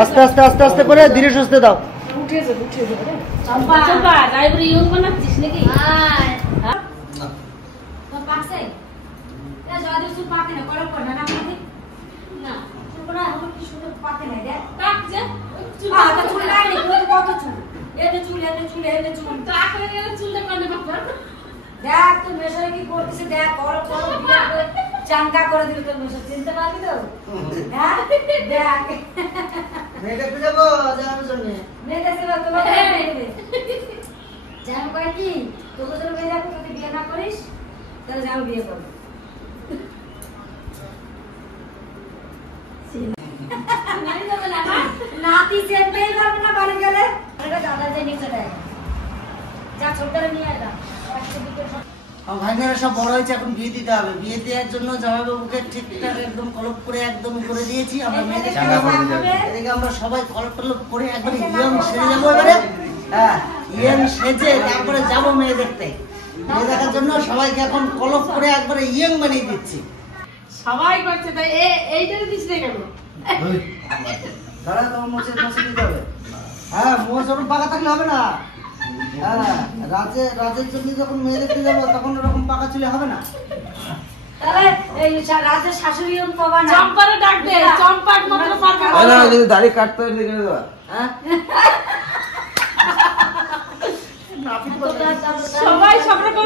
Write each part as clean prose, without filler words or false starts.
আস্তে আস্তে আস্তে আস্তে করে ধীরে সুস্থে দাও। দেখ তুই মেশারে কি করতেছিস, দেখ করো করো বিয়ে করে চাঙ্গা করে দিল তোর মেশা, চিনতে পারবি তো? হ্যাঁ দেখ মেয়ে দেখতে যাবো যাওয়ার জন্য, মেয়ে দেখতে যাবো তোমাকে দেখবে জান কয় কি তোকে তোর মেয়ে দেখো, তুই বিয়ে না করিস তাহলে যাও বিয়ে করব। নাতি চেপে যাবে না বাড়ি গেলে, এটা দাদা যে নিচে দেয় যা ছোটরা নিয়ে আয় যা। ভাইনারা সব বড় হয়েছে, এখন বিয়ে দিতে হবে। বিয়ে দেওয়ার জন্য জামাইবাবুকে ঠিকঠাক একদম কলপ করে একদম করে দিয়েছি। আমরা মেয়েদের এদিকে আমরা সবাই কলপ টলপ করে একবারে ইয়ং সেজে যাবো এবারে। হ্যাঁ ইয়ং সেজে তারপরে যাবো মেয়ে দেখতে। মেয়ে দেখার জন্য সবাইকে এখন কলপ করে একবারে ইয়ং বানিয়ে দিচ্ছি। সবাই করছে তাই এইটা দিস না কেন? দাঁড়া তোমার মোচে মোচে দিতে হবে। হ্যাঁ মোচ ওরকম পাকা থাকলে হবে না। হ্যাঁ রাজের জন্য যখন মেয়ে দেখতে যাবো তখন ওরকম পাকা চুলে হবে না। তাহলে এই রাজের শাশুড়ি পাবা না, চম্পারে ডাক দে, চম্পা একমাত্র পারবে। না যদি দাড়ি কাটতে হয় লিখে দেবা। হ্যাঁ সবাই সব রকম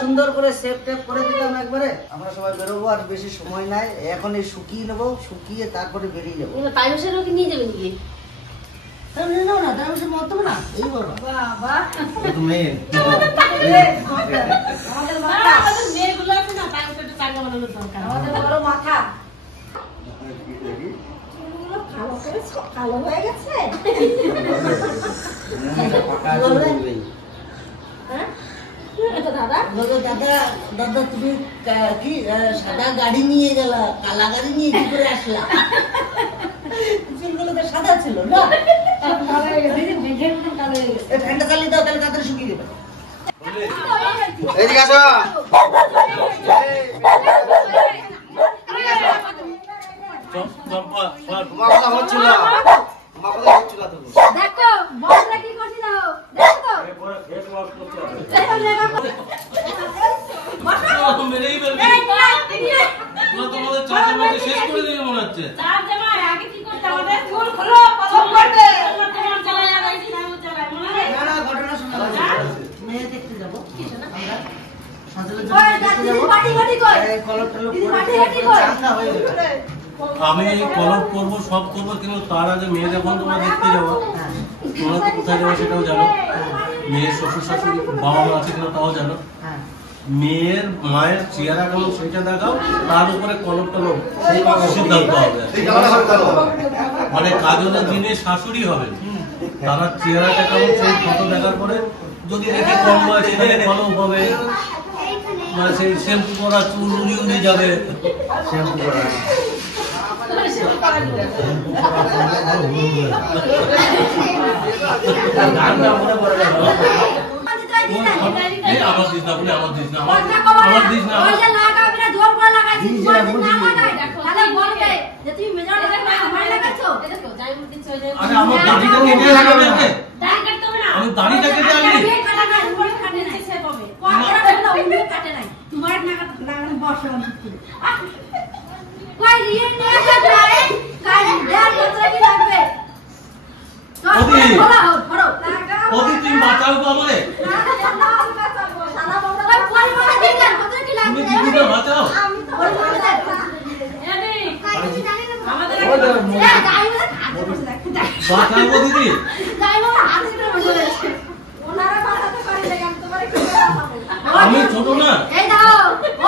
সুন্দর করে সেভ টেপ করে দিতাম একবারে। আমরা সবাই বেরোবো, আর বেশি সময় নাই। এখন এই শুকিয়ে নেবো, শুকিয়ে তারপরে বেরিয়ে যাবো। তাইমসের ওকে নিয়ে যাবে নাকি? নিয়ে যাবো না, তাইমসের মতো না। এই বাবা বাবা মেয়ে আমাদের মাথা, আমাদের মেয়েগুলো আছে না, তাইমসের একটু চাঙ্গা বানানোর দরকার। আমাদের বড় মাথা কালো করে কালো হয়ে গেছে। হ্যাঁ দাদা দাদা তুমি কি সাদা গাড়ি নিয়ে গেলা, কালা গাড়ি নিয়ে কি করে আসলা? চুলগুলো তো সাদা ছিল না, কালো হয়ে গেছে, মেঘের মতন কালো হয়ে গেছে। ফ্যানটা চালিয়ে দাও, তাহলে তাড়াতাড়ি শুকিয়ে দেবে। এদিকে আসো। তোমার কথা হচ্ছিল না, তোমার কথা হচ্ছিল না। দেখো বড়রা কি করছি দাও, দেখো মেরেই ফেলবে। তোমাদের চাচাকে শেষ করে দিবে মনে হচ্ছে। চার জামাই আগে কি করতে আমাদের চুল খোলো, কলম করবে। তোমার চালায় আর এই নাও চালায় মনে হয়। না না, ঘটনা শোনা মেয়ে দেখতে যাবো আমরা, সাজলের জন্য ওই দেখতে দিদি যাবো। মাটি মাটি কই, এই কলপ টলপ দিদি করে মাটি মাটি কই। চাঙ্গা হয়ে যাবে। আমি কলপ করবো, সব করবো, কিন্তু তার আগে মেয়ে যখন তোমরা দেখতে যাবো, তোমরা তো কোথায় যাবো সেটাও জানো। মেয়ের শ্বশুর শাশুড়ি বাবা মা আছে কিনা তাও জানো। হ্যাঁ মেয়ের মায়ের চেহারা কেমন সেটা দেখাও, তার উপরে কলপ টলপ সিদ্ধান্ত হবে। মানে কাজলের যিনি শাশুড়ি হবে তারা চেহারাটা কেমন সেই ফটো দেখার পরে যদি দেখে কম বয়সে তাহলে কলপ হবে, মানে সেই শ্যাম্পু করা চুল উড়ি উড়ে যাবে। শ্যাম্পু করা গানটা মনে পড়ে গেল। আমার দিস না বলে, আমার দিস না, আমার দিস না। ওই যে লাগাবে না, জোর করে লাগাইছি, জোর না লাগাই তাহলে বলবে যে তুমি মেজর করে আমার লাগাইছো। দেখো যাই মুটি চলে যায়। আরে আমার দাড়িটা কেটে লাগাবে না, দাড়ি কাটতে হবে না। আমি দাড়িটা কেটে আনি। বিয়ে কাটা না, উপরে কাটে নাই, সে পাবে। কোয়ারা হলো উনি কাটে নাই, তোমার না কাটা লাগানো বসে অনেক করে। কই রিয়ে নিয়ে যাবে কাজ দেন কত কি লাগবে? ওদি। বলা হোক ধরো লাগা। ওদি তুমি বাঁচাও তো আমারে, না না আমি বাঁচাবো, শালা বলতে কই কই বলা দিন কত কি লাগবে? তুমি কি করে বাঁচাও? আমি তো বলবো না। এনে আমাদের এই গাই বলে কাটে বসে দেখতে যাই। বাঁচাবো দিদি। গাই বলে হাতে করে বসে আছে। ওনারা বাঁচাতে পারে না, আমি তোমারে কি বাঁচাবো? আমি ছোট না। এই দাও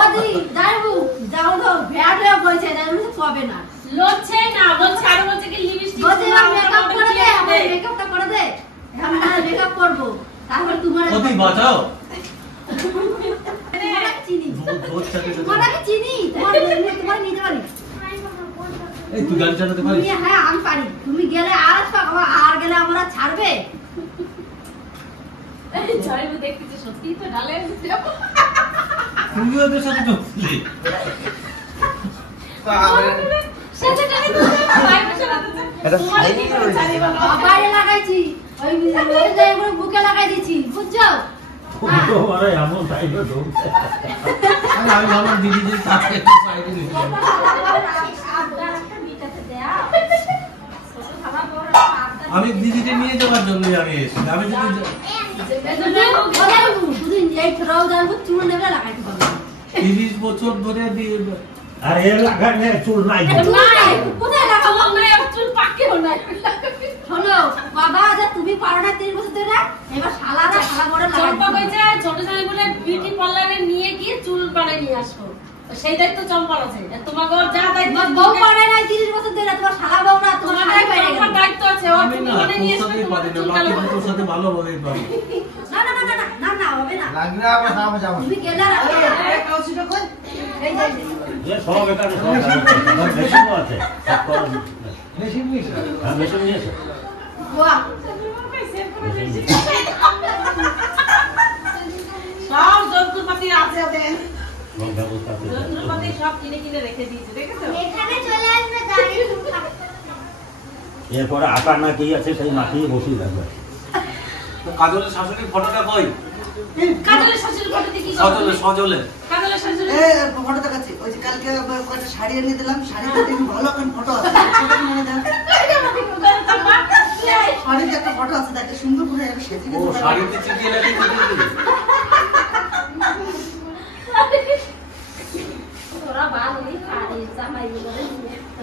ওদি যাইবু যাও তো ভেড়া বইছে না, আমি পাবে না। লচ্ছে না, বলছে আর বলছে কি লিপস্টিক বলছে মেকআপ করে দে, আমার মেকআপটা করে দে। আমি মেকআপ করব, তারপর তোমার ওদি বাঁচাও। চিনি দোষটাকে তোমাকে চিনি, তোমার নিতে পারি। এই তুই গাড়ি চালাতে পারিস? তুমি হ্যাঁ আমি পারি, তুমি গেলে আর আসবা, আর গেলে আমরা ছাড়বে। এই জয়বু দেখতেছে সত্যি তো ঢালে তুমি ওদের সাথে ঢুকলি। সেটা টানি এটা তোমারই কি করে চারি বলো? বাইরে লাগাইছি ওই জায়গায় করে বুকে লাগাই দিয়েছি বুঝছো আরে এমন টাইপের ঢোক আমি ভাবলাম দিদি যে তাকে একটু সাইডে নিয়ে যাবে। আমি দিদিকে নিয়ে যাওয়ার জন্য আমি এসেছি আমি যদি শুধু এই ছোটাও জানবো চুল নেবে লাগাইতে পারবো 30 বছর ধরে আর এর লাগানে চুল নাই নাই কোথায় লাগাবো আমার মেয়ে চুল পাকেও নাই। শোনো বাবা যে তুমি পারো না 30 বছর ধরে এবার শালা বড় চম্পা লাগাই কইছে ছোট জামাই বলে বিউটি পার্লারে নিয়ে গিয়ে চুল বানাই নিয়ে আসবো। সেই দায়িত্ব চম্পার আছে। তোমাকে ওর যা দায়িত্ব তোমার বউ পারে না 30 বছর ধরে তোমার শালা বউ না তোমার তোমার শালা বাইরে চম্পার দায়িত্ব আছে। ওর আমি চুল না বানাই নিয়ে তোর আসবে সাথে তোমার পারি না চুল বাকি কালো তোর সাথে ভালো হবে পারি না হবে না লাগলে আবার নামে যাবো তুমি কেলা রাখো কাউসিটা কই এই যে এ সব এখানে সব মেশিনও আছে সব করা মেশিন নিস হ্যাঁ মেশিন নিয়েছে বাহ সব যন্ত্রপাতি আছে ওদের। সব ব্যবস্থা আছে যন্ত্রপাতি সব কিনে কিনে রেখে দিয়েছে দেখেছো? এখানে চলে আসবে গাড়ি এরপরে আটা না কি আছে সেই মাখিয়ে বসিয়ে রাখবে কাজলের শাশুড়ির ফটোটা কই কাজলের শাশুড়ির ফটোতে কি সজলে সজলে কাজলের শাশুড়ি ফটো দেখাচ্ছি ওই যে কালকে কয়েকটা শাড়ি এনে দিলাম শাড়িতে দেখি ভালো একটা ফটো আছে শাড়িতে একটা ফটো আছে দেখে সুন্দর করে একটা সেজে ও শাড়িতে চিটিয়ে নাকি তোরা ভালোই খাড়ি জামাই বলে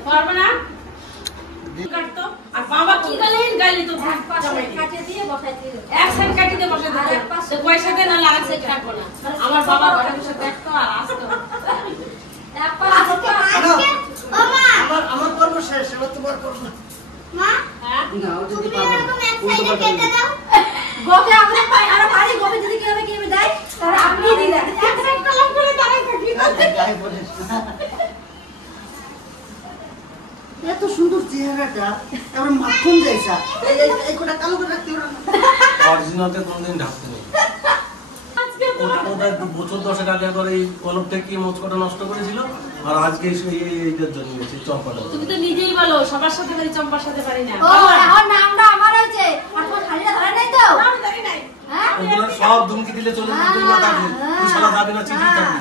পারবে না কাটতো আর বাবা কি গালি তো পাশে কাটিয়ে দিয়ে বসাইতে এক সাইড কাটিতে বসে আর দিতে এক পাশে পয়সা দেন আর আরেক সাইড কাটবো না আমার বাবা ঘরে বসে দেখতো আর আসতো এক পাশে আমার পর্ব শেষ এবার তোমার পর্ব হ্যাঁ না ও যদি পারবো গোপে আমরা পাই আর পারি গোপে যদি কিভাবে দেয় তাহলে আপনি দিলেন এক সাইড কলম করে দাঁড়াই থাকি গায়ে বলিস না। এত সুন্দর চেহারাটা এবার মাখন যাইছা এই কোটা কালো করে রাখতে পারো না অরিজিনালতে কোনদিন ঢাকতে নেই ওটা বছর 10 আগে করে এই কলমটা কি মোচকটা নষ্ট করেছিল আর আজকে এইটার জন্য গেছে চম্পাটা তুমি তো নিজেই বলো সবার সাথে ধরে চম্পার সাথে পারি না ও এখন নামটা আমার হয়েছে আর তোমার শাড়িটা ধরে নাই তো আমি জানি নাই হ্যাঁ ওগুলো সব ধুমকি দিলে চলে যাবে তুই না থাকবি তুই সারা যাবি না চিঠি থাকবি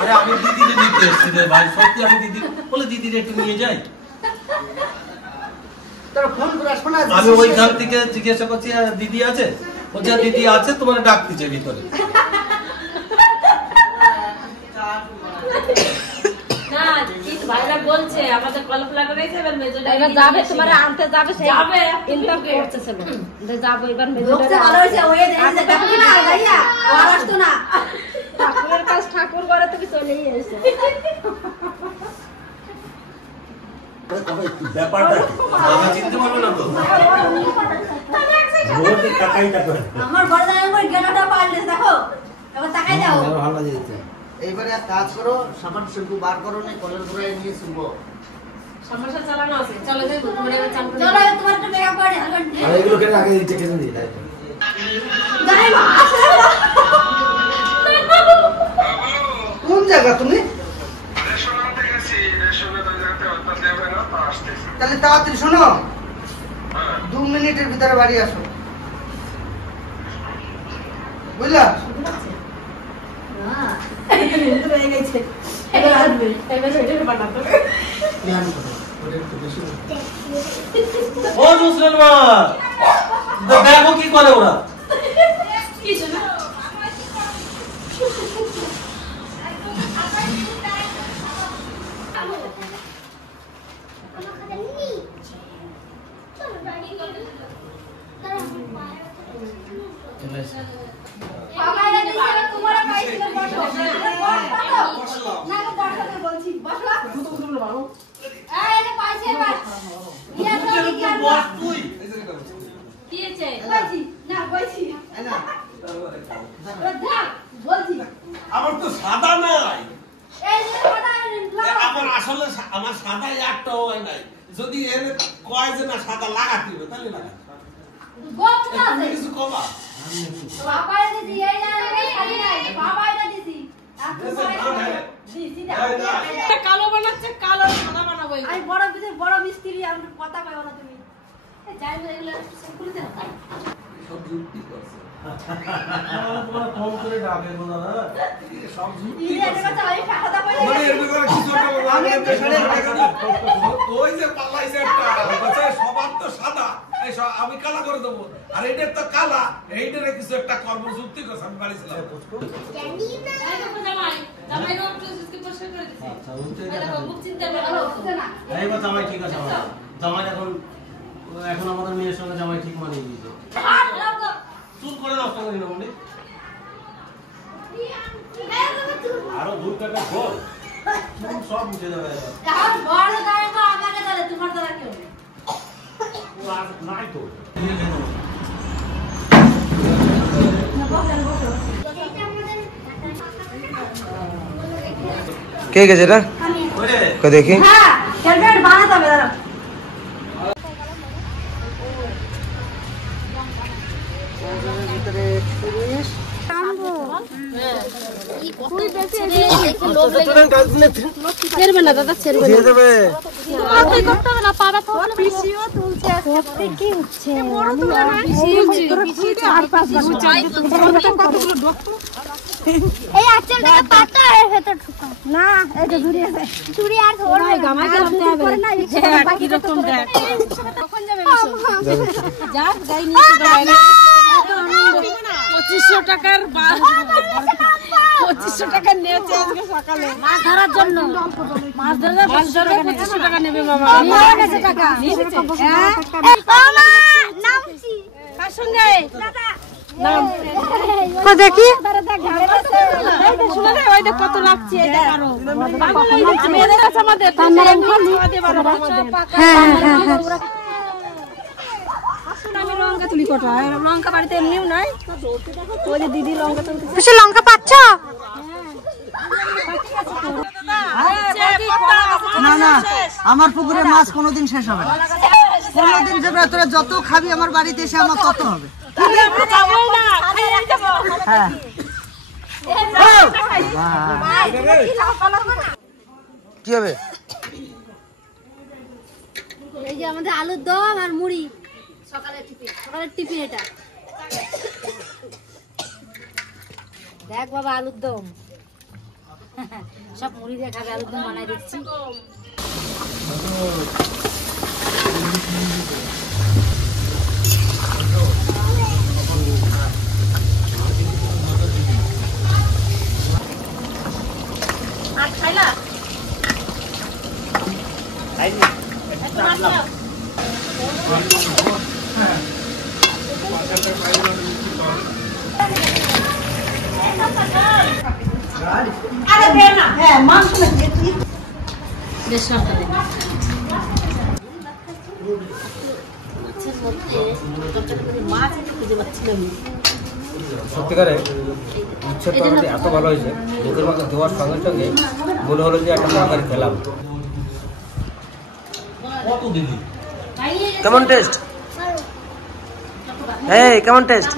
আরে আমি দিদিকে নিতে এসেছি রে ভাই সত্যি আমি দিদি বলে দিদির একটু নিয়ে যাই তোরা ফোন করে আসবো না আমি ওইখান থেকে জিজ্ঞাসা করছি দিদি আছে ও যা দিদি আছে তোমার ডাকতেছে ভিতরে না কি ভাইরা বলছে আমাদের কলপ লাগাইছে এবার মেজর এবার যাবে তোমার আনতে যাবে সেই যাবে ইনকাম করতেছে না যে যাবো এবার লোকটা ভালো হয়েছে ওই দেখে দেখো না গাইয়া আর আসতো না ঠাকুরের কাছে ঠাকুর ঘরে থেকে চলেই এসেছে ব্যাপারটা কি দাদা চিনতে পারবে না তো রোজ টাকাইটা করে আমার বড় দাদা আমার গেলাটা পাল্টে দেখো এবার তাকাই দাও ভালো লাগে যেতে এইবারে এক কাজ করো সাবান শ্যাম্পু বার করো না কলের গোড়ায় নিয়ে শুনবো সমস্যা চালানো আছে চলো যাই তোমার এবার চান করে চলো এবার তোমার একটা মেকআপ করে হালকা আর এগুলো কেন আগে দিতে কেন দিই গায়ে আসে কোন জায়গা তুমি তাহলে তাড়াতাড়ি শোনো 2 মিনিটের ভিতরে বাড়ি আসো বুঝলা হয়ে গেছে এবার আসবে এবার সেটা বানাতো ও মুসলিম মা দেখো কি করে ওরা কিছু না বাবা এটা দিছে তোমার পাইছে বসো না বসো বলছি বসো এই এটা পাইছে এবার ইয়া তো কি আর বস তুই কি আছে বলছি না বলছি এই না দেখ বলছি আমার তো সাদা নাই এই যে কথা আমার আসলে আমার সাদা একটাও হয় নাই যদি এর কয় যে না সাদা লাগাতে হবে তাহলে লাগাতে গোপ না আছে কিছু কমা বাবা এটা দিয়ে এই না খালি নাই বাবা এটা দিছি আর তুমি দিছি কালো বানাচ্ছে কালো সাদা বানাবো আমি বড় বিদে আমি কথা কইও না তুমি যাই এগুলো খুলে দাও সব যুক্তি করছে তোমার ফোন করে ডাকে বলা সব যুক্তি করছে মানে এর ভিতরে কিছু একটা আমি পেছনে ওই যে পাল্লাইছে একটা বলছে সবার তো সাদা এই আমি কালা করে দেব আর এইটার তো কালা এইটারে কিছু একটা কর্মযুক্তি করছে আমি বাড়িছিলাম জানি না জামাই জামাই রোড টুসকে পরিষ্কার করে দিছি আচ্ছা ওইটাই এটা মুখ চিন্তা করে না এই বা জামাই ঠিক আছে জামাই এখন আমাদের মেয়ের সঙ্গে জামাই ঠিক মানিয়ে দিয়েছে চুল করে নষ্ট করে দিল বলি আরো 2 টাকা বল সব উঠে যাবে এখন বড় গায়ে তো আগাকে চলে তোমার দ্বারা কি হবে নাই তো কে গেছে এটা কই দেখি হ্যাঁ ক্যালকুলেট বানাতে হবে দাঁড়াও ছেড়বে না দাদা, ছেড়বে না। তোমাকেই করতে হবে না, পাড়া তো পিসিও তুলছে আজকে। কি হচ্ছে? আমি আর 5 বার কতগুলো ডক্টর এই আঁচলটাকে পাতা এর ভেতর ঢুকাও না, এটা দূরে আছে। চুড়ি আর ধরবে না গামাই করতে হবে না, কি রকম দেখ। কখন যাবে মিশন? যা যাই নিয়ে তো যাবে না। 2500 টাকার 2500 টাকা নিয়েছে আজকে সকালে মাছ ধরার জন্য। মাছ ধরার 2500 টাকা নেবে বাবা। নিয়ে গেছে টাকা। হ্যাঁ মামা নামছি কার সঙ্গে? দাদা নাম কো দেখি। শুনে ওই দেখ কত লাগছে, এই দেখ আরো পাগল হয়ে যাচ্ছে। আমি এদের কাছে আমাদের তার নাম খালি হ্যাঁ হ্যাঁ হ্যাঁ। আমি লঙ্কা তুলি কটা, লঙ্কা বাড়িতে এমনিও নাই। ওই যে দিদি লঙ্কা তুলতে, তুমি লঙ্কা পাচ্ছ না না আমার পুকুরের মাছ কোনোদিন শেষ হবে না, কোনোদিন যাবে। তোরা যত খাবি আমার বাড়িতে এসে আমার তত হবে। হ্যাঁ কি হবে? এই যে আমাদের আলুর দম আর মুড়ি সকালের টিফিন এটা দেখ বাবা, আলুর দম সব মুড়ি দিয়ে খাবে। আলুর দম বানাই দিচ্ছি। আর খাইলা আরে দে না, হ্যাঁ মাছ না বেশ সরকার দেন সত্যিকারে উচ্ছেদ তরকারি এত ভালো হয়েছে, মুখের মতো দেওয়ার সঙ্গে সঙ্গে মনে হলো যে একটা তরকারি খেলাম। কত দিদি কেমন টেস্ট? এই কেমন টেস্ট?